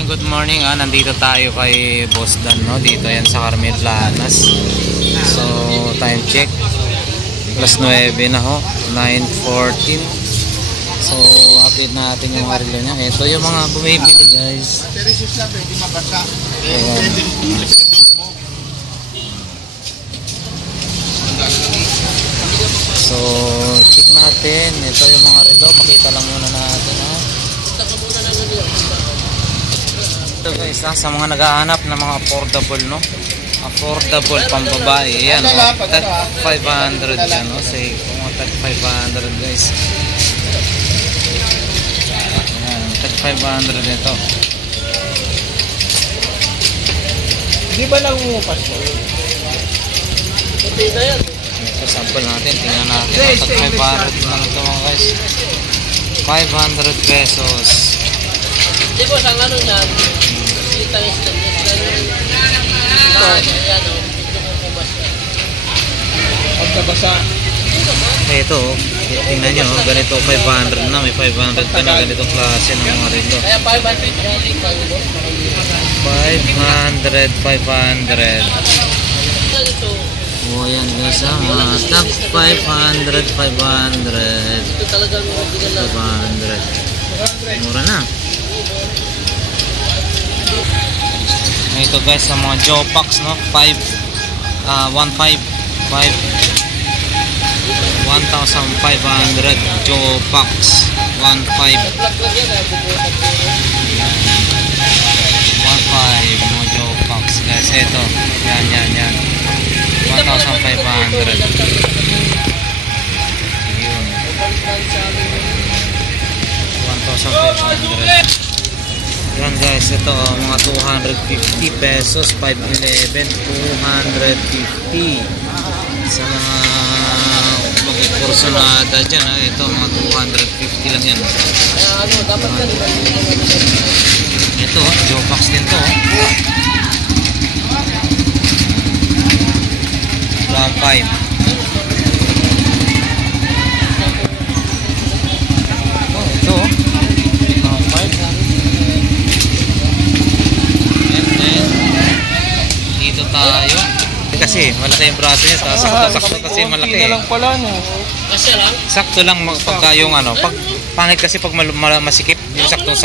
good morning. Nandito tayo kay Boss Dan, no? Dito yan sa Carmen Planas. So, time check. Plus 9 na ho. 9:14. So, update natin yung relo niya. Ito yung mga bumibili, guys. Ayan. So, check natin. Ito yung mga relo. Pakita lang muna natin, ha? Ito guys, sa mga naghahanap ng mga affordable, no? Affordable pambabae. Ayan, tag 500 yan, no? Say, kung tag 500 guys. Ayan, tag 500 ito. Di ba lang umupas ko? Hindi na yan. Ito, sample natin. Tingnan natin. Tag 500 lang ito mga guys. 500 pesos. Di ba, sa ano yan? Kita yung stainless na yun. Ayan o, medyo kumubas yan. Pagkabasa. Ito, tingnan nyo, ganito 500 na. May 500 ka na ganitong klase ng mga relo. Kaya 500. 500. Oh, yan guys, tag 500. Ito talagang original na. 500. Mura na. Ito guys, sa mga Jopax, no? 1,500 Jopax 1,500 mga Jopax guys. Ito, yan 1,500. Yun, 1,500. Yan guys, ito mga 250 pesos, 511, 250 sa mga magkursonada dyan, ha? Ito mga 250 lang yan. Ito, Jopax din to, 1,500. Ito tayo kasi malaki yung braso niya, sakto kasi malaki eh. Sakto lang pagka yung ano, pag pangit kasi pag masikip yung sakto.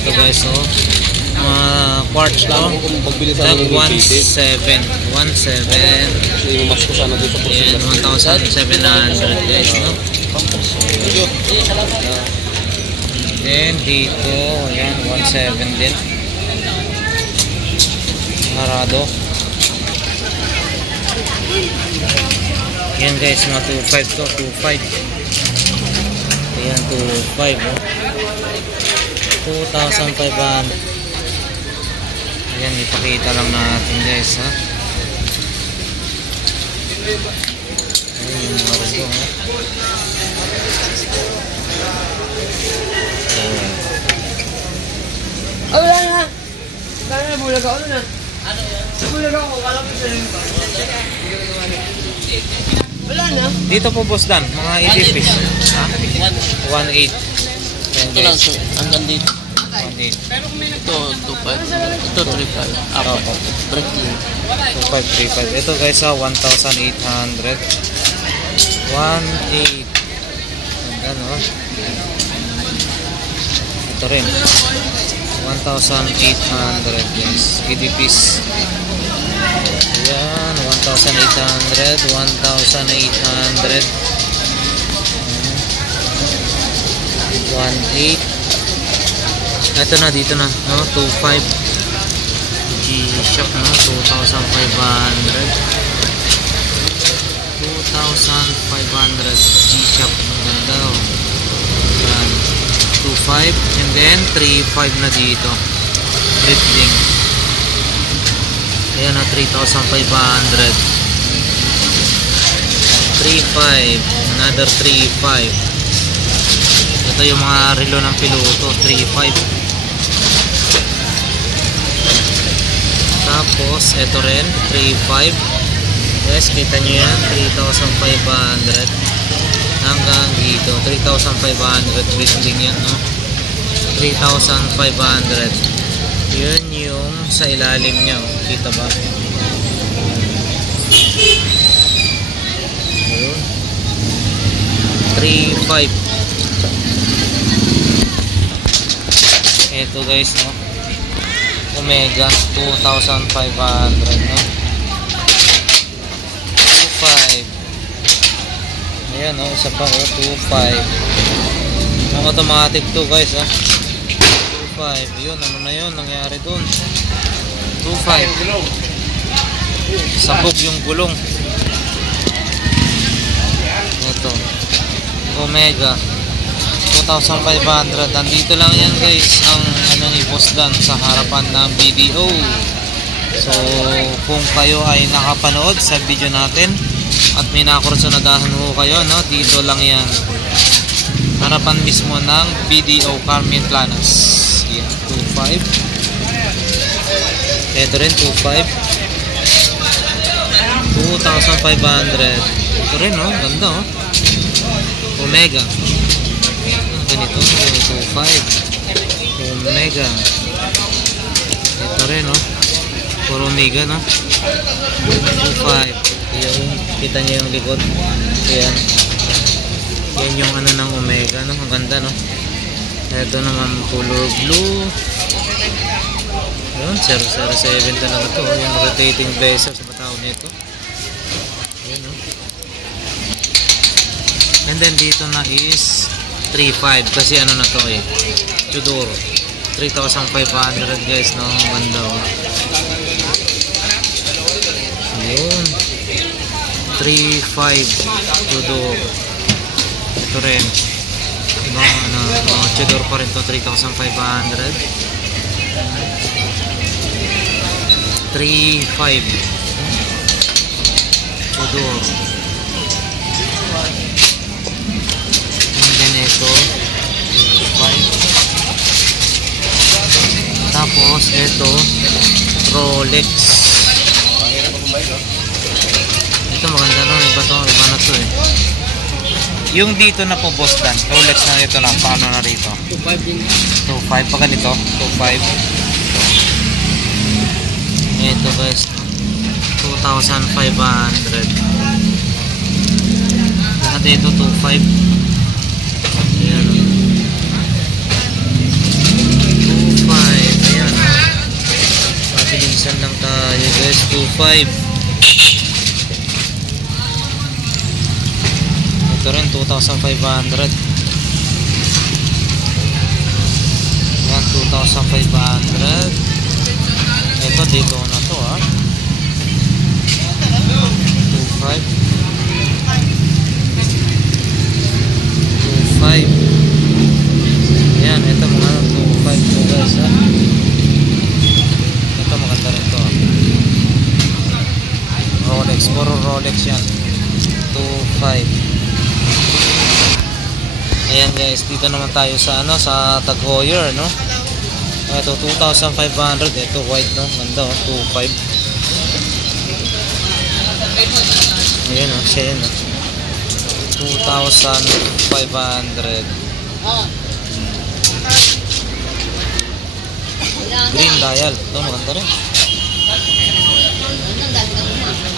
Ito guys, quartz lang, tag 17 yan, 1,700 guys, no? Then dito, ayan, 1,700 din. Harado. Yan guys, mga 2,500 to, 2,500. Ayan, 2,500, 2,500. Ayan, ipakita lang natin guys, ha. Ayan yung mga relo, ha. Wala na. Kaya bulag ako na. Ano yan? Bulag ako. Kala ko sa'yo yung ba? Wala na. Dito po boss Dan, mga 80 piece. Ha? 1,800. Ito lang so, hanggang dito. 1,800. Ito 2,500. Ito 3,500. Apo. Break din. 2,500, 3,500. Ito guys, 1,800. 1,800. Ganda, no? Ito rin. 1,800 guys. 80 piece. Ayan, 1,800, 1,800. 1,800. Ito na, dito na, no? 2,500. G-Shock, no? 2,500. 2,500 G-Shock. Ang ganda, oh. Ayan. 2,500 and then 3,500 na dito. Rippling. Ayan na, 3,500. 3,500. Another 3,500. Ito yung mga relo ng piloto. 3,500. Tapos, ito rin. 3,500. Yes, kita nyo yan. 3,500. Hanggang dito. dito, 3,500 building yan, no? 3,500. Yun yung sa ilalim niya, oh. Kita ba? Yun. 3,500. Ito guys, no? Omega 2,500, no? 2,500. Ayan, no? Isa pa, oh, 2,500. Ang automatic to guys, ha? 2,500. Yun, ano na yun? Nangyari dun. 2,500. Sabog yung gulong. Ito. Omega 2,500. Nandito lang yan guys ang ano ni Boss Dan sa harapan ng BDO. So kung kayo ay nakapanood sa video natin at may nakursunadahan ho kayo, no, dito lang yan, harapan mismo ng BDO Carmen Planas. Yan, 2,500. Ito rin 2,500. 2,500. Ito rin, no, ganda, oh. Omega. Ganito, 2,500. Omega. Ito rin, no? Puro Omega, no? 2,500. Yung, kita niyo yung likod. Ayan. Yan yung ano ng Omega, no? Ang ganda, no? Ito naman, color blue. Yun, 007 talaga to. Yung rotating bezel sa patawag nito. Ayan, no? And then dito na is 3,500 kasi ano na to eh, Tudor. 3,500 guys, no? Ganda, oh. Yun, 3,500 Tudor. Ito rin ibang ano, Tudor pa rin to, 3,500. 3,500 Tudor. Ito 2,500. Tapos ito Rolex. Ito maganda, no? Iba to, iba na to eh. Yung dito na po Boss Dan, Rolex na ito lang. Paano na rito? 2,500 din. 2,500 pa ganito, 2,500. Ito guys, 2,500. Lahat ito 2,500. Ayan, 2,500. Ayan, pabilisan lang tayo guys. 2,500. Ito rin 2,500. Ayan, 2,500. Ito dito na to, ha. 2,500. 2,500. Ayan, ito mga 2,500 to guys, ha. Ito maganda rin to, Rolex, puro Rolex yan. 2,500. Ayan guys, dito naman tayo sa ano, sa Tag Heuer, no. Ito 2,500. Ito white, no, ganda, 2,500. Ayan, siya yun, 2,500. Green dial. Ito maganda rin.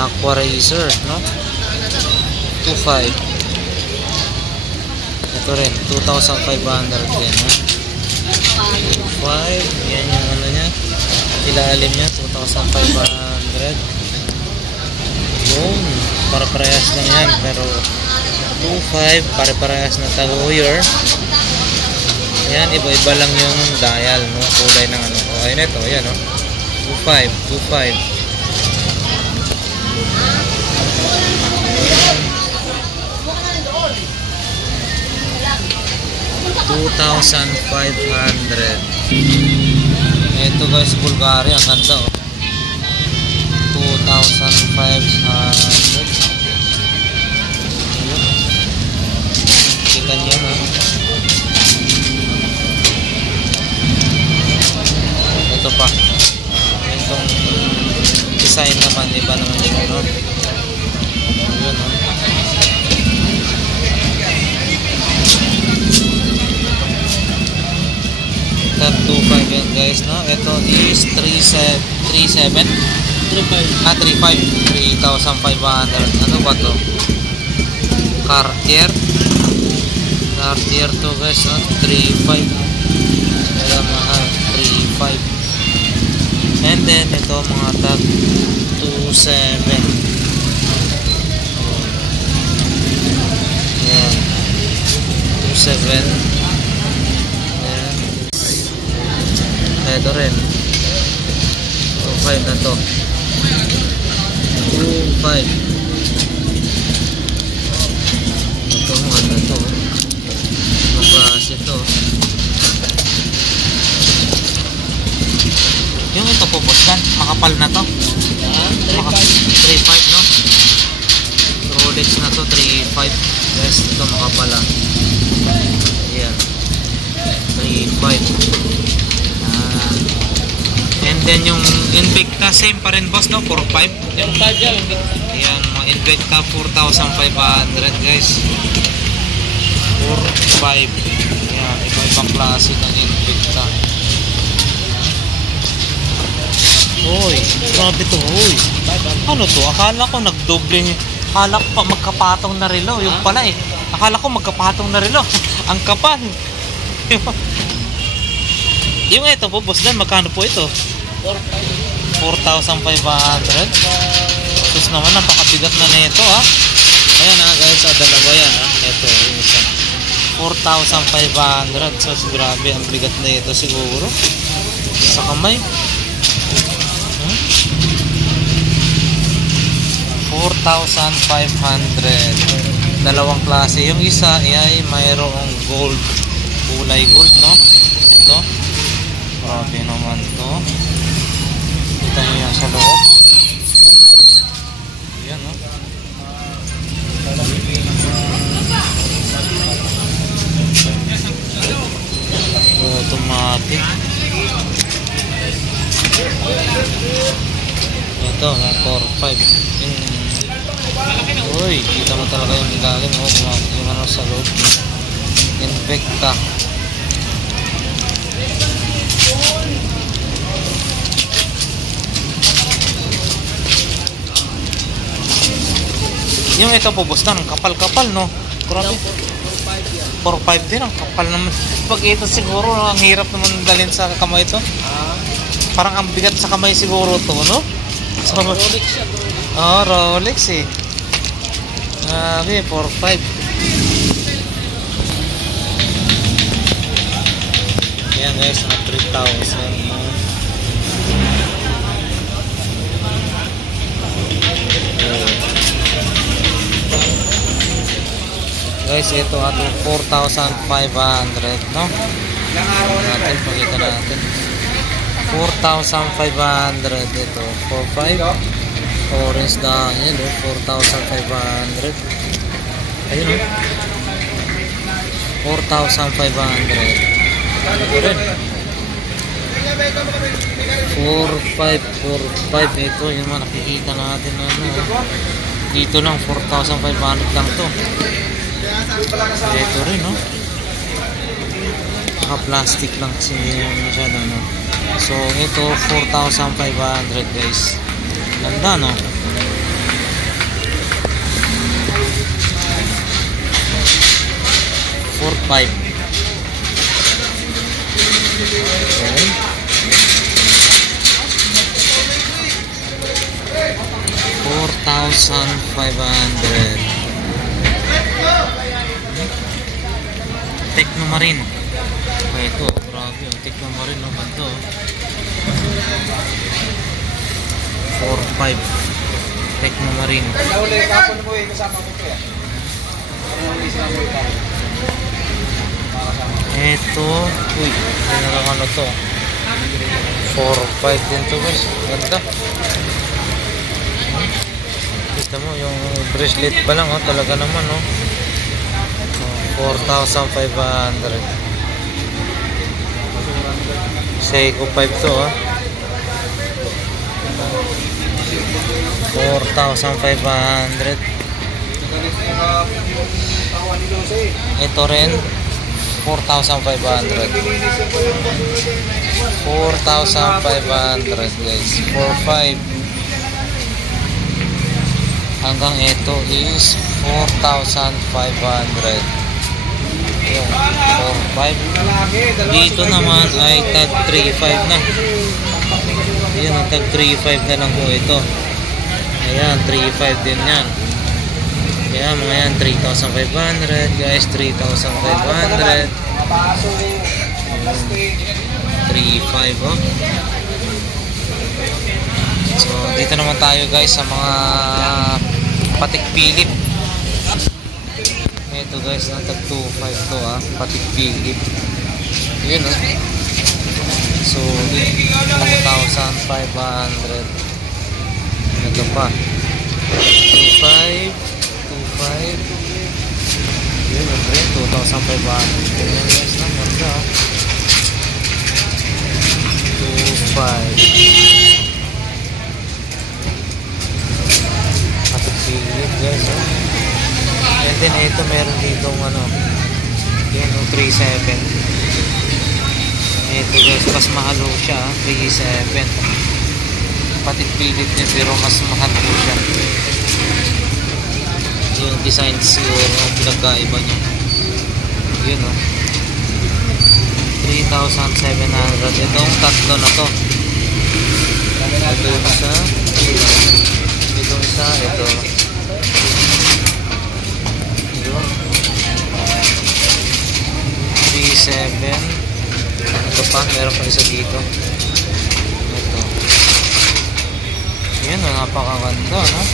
Aqua Racer, no? 2,500. Ito rin 2,500 din, no? 2,500. Yan yung ano niya, ilalim niya, 2,500. Yun, para parehas lang yan, pero 2,500 pare-parehas na Tag Heuer. Ayan, iba-iba lang yung dial, no? Kulay ng ano. O, ayun ito, ayan, no? 2,500, 2,500. 2,500. Ito guys, Bulgari, ang ganda, oh. 2,500. Kita niyo, ha? Ito pa. Itong design naman, iba naman siya, no? Yun, no? guys, no? Ito is 3.7. 3.5. 3.5. 3,500. Ano ba to? Cartier. Cartier to guys, no? 3.5. Kaya mahal. 3.5. And then ito mga tag 2.7. Ayan. 2.7. Ayan. Ito rin. 2.5 na to. 2.5. Ito mga na to. Ang klase to. Yung ito po boss kan, makapal na to. 3.5 no? Rolex na to, 3.5. Guys, ito makapal lang. Ayan. 3.5. And then yung Invicta, same pa rin boss no? 4.5. 4.5 yan. Ayan, mga Invicta 4,500 guys. 4.5. Ayan, iba-ibang klase ng Invicta. Uy, grabe to. Uy, ano to? Akala ko nagdoble. Akala ko pa magkapatong na relo. Yung pala eh. Akala ko magkapatong na relo. Ang kapal. Yung ito po, boss Dan, magkano po ito? 4,500. Tapos naman, napakabigat na nito ha. Ayan ha guys, dalawa yan ha. Ito, yung isa. 4,500. So, grabe, ang bigat na ito siguro. Sa kamay. 4,500. Dalawang klase. Yung isa ay mayroong gold. Kulay gold, no? Ito. Grabe naman to. Kita nyo yan sa loob. Yan, no? Automatic. Ito, 4.5. Uy, kita mo talaga yung ilalim. Yung ano sa loob. Invicta. Yung ito po, boss, ang kapal-kapal, no? Grabe. 4.5 din, ang kapal naman. Pag ito siguro, ang hirap naman dalhin sa kamay ito. Parang ang bigat sa kamay siguro to, no? So, Rolex siya, bro. Oh, Rolex eh. Grabe, 4.5. Ayan guys, mga 3,000. Guys, ito ato 4,500, no? Natin, pakita natin. 4,500 ito. 4.5. Orange na yan, 4,500. Ayun, 4,500. Ito rin. 4.5 ito, yung mga nakikita natin, ano. Dito lang 4,500 lang to. Ito rin, no? Naka-plastic lang kasi hindi masyado, no? So, ito 4,500 guys. Ganda, no? $4,500. Okay. 4,500. Tecno Marine. Okay, ito, grabe, Tecno Marine naman to. 4.5 Tecno Marine. Ito, uy, ano to? 4.5 din to guys. Ganda. Kita mo yung bracelet pa lang, oh, talaga naman, oh. 4,500. Seiko 5 to, oh. 4,500. Ito rin 4,500. 4,500 guys. 4,500. Hanggang ito is 4,500. Yung 4,500. Dito naman ay tag 3,500 na. Ayan, ang tag 3,500 na lang po ito. Ayan, 3,500 din yan. Kaya mga yan, 3,500 guys, 3,500. 3,500 oh. So, dito naman tayo guys sa mga Patek Philippe. Ito guys, tag 2,500 to Patek Philippe. Yun oh. So, 2,500. Ito pa. 2,500. 2,500. Yun, yung trend, 2,500. Yun guys lang, ganda 2,500. Patek Philippe guys and then ito meron ditong yun, 3,700. Ito guys, mas mahal siya 3,700. Patek Philippe niya pero mas mahal po siya. Yung designs yung pinagkaiba niya. Yun 3,700. Itong tatlo na to. Ito isa. Itong isa. Ito. Yun. 3,700. Ito pa. Meron pa isa dito. Ito. Yan. Napakaganda no?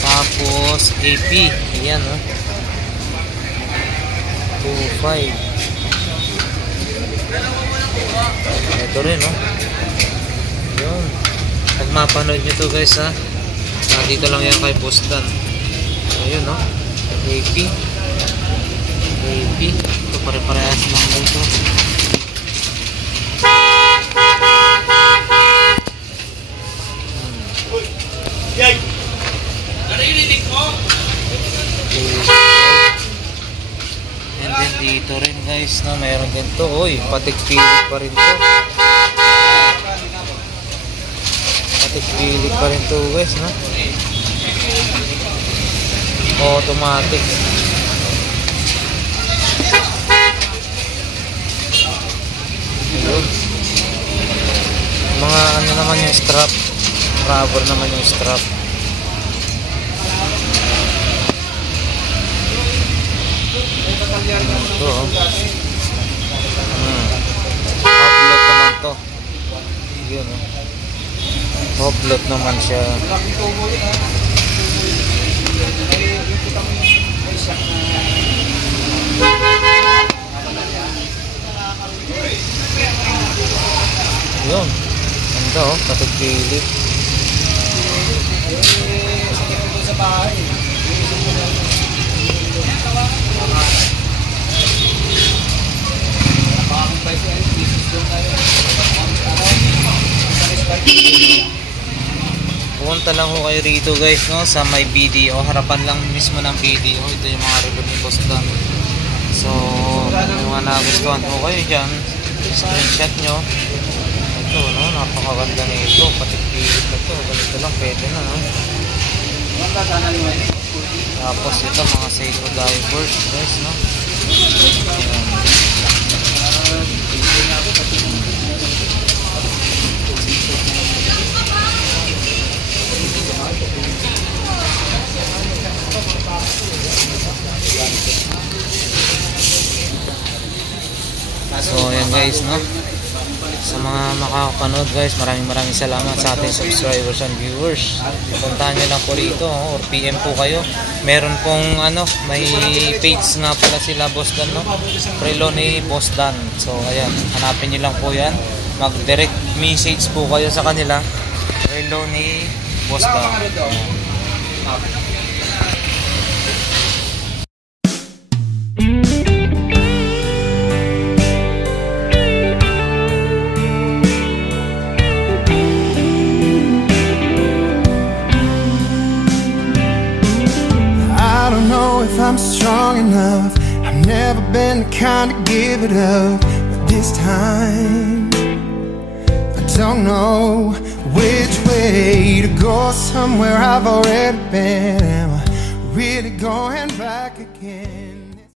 Tapos AP, ayan 2,500. Ito rin yun. Pag mapanood nyo to guys nandito lang yan kay Bosdan. Ayun AP. Ito pare-parehas lang dito. And then dito rin guys meron din to. Uy, Patek Philippe pa rin to. Patek Philippe pa rin to guys automatic. Ayun. Mga naman yung strap, rubber naman yung strap. Ito Hoplot naman to. Yun Hoplot naman siya. Yun. Ganda Patek Philippe. Sa bahay. Pumunta lang ho kayo rito guys sa may BDO, harapan lang mismo ng BDO. Ito yung mga relo ni Bosdan. So yung mga nagustuhan ho kayo dyan, screenshot nyo. Ito napakaganda nito. Patek Philippe na to, ganito lang pwede na Tapos ito mga Seiko divers guys So ayan guys sa mga makakapanood guys, maraming salamat sa ating subscribers and viewers. Puntahan nyo lang po rito or PM po kayo. Meron pong may page nga pala sila Bosdan Relo ni Bosdan. So ayan, hanapin nyo lang po yan. Mag direct message po kayo sa kanila, Relo ni Bosdan. I don't know know if I'm strong enough. I've never been the kind to give it up, but this time I don't know which way to go. Somewhere I've already been. Am I really going back again?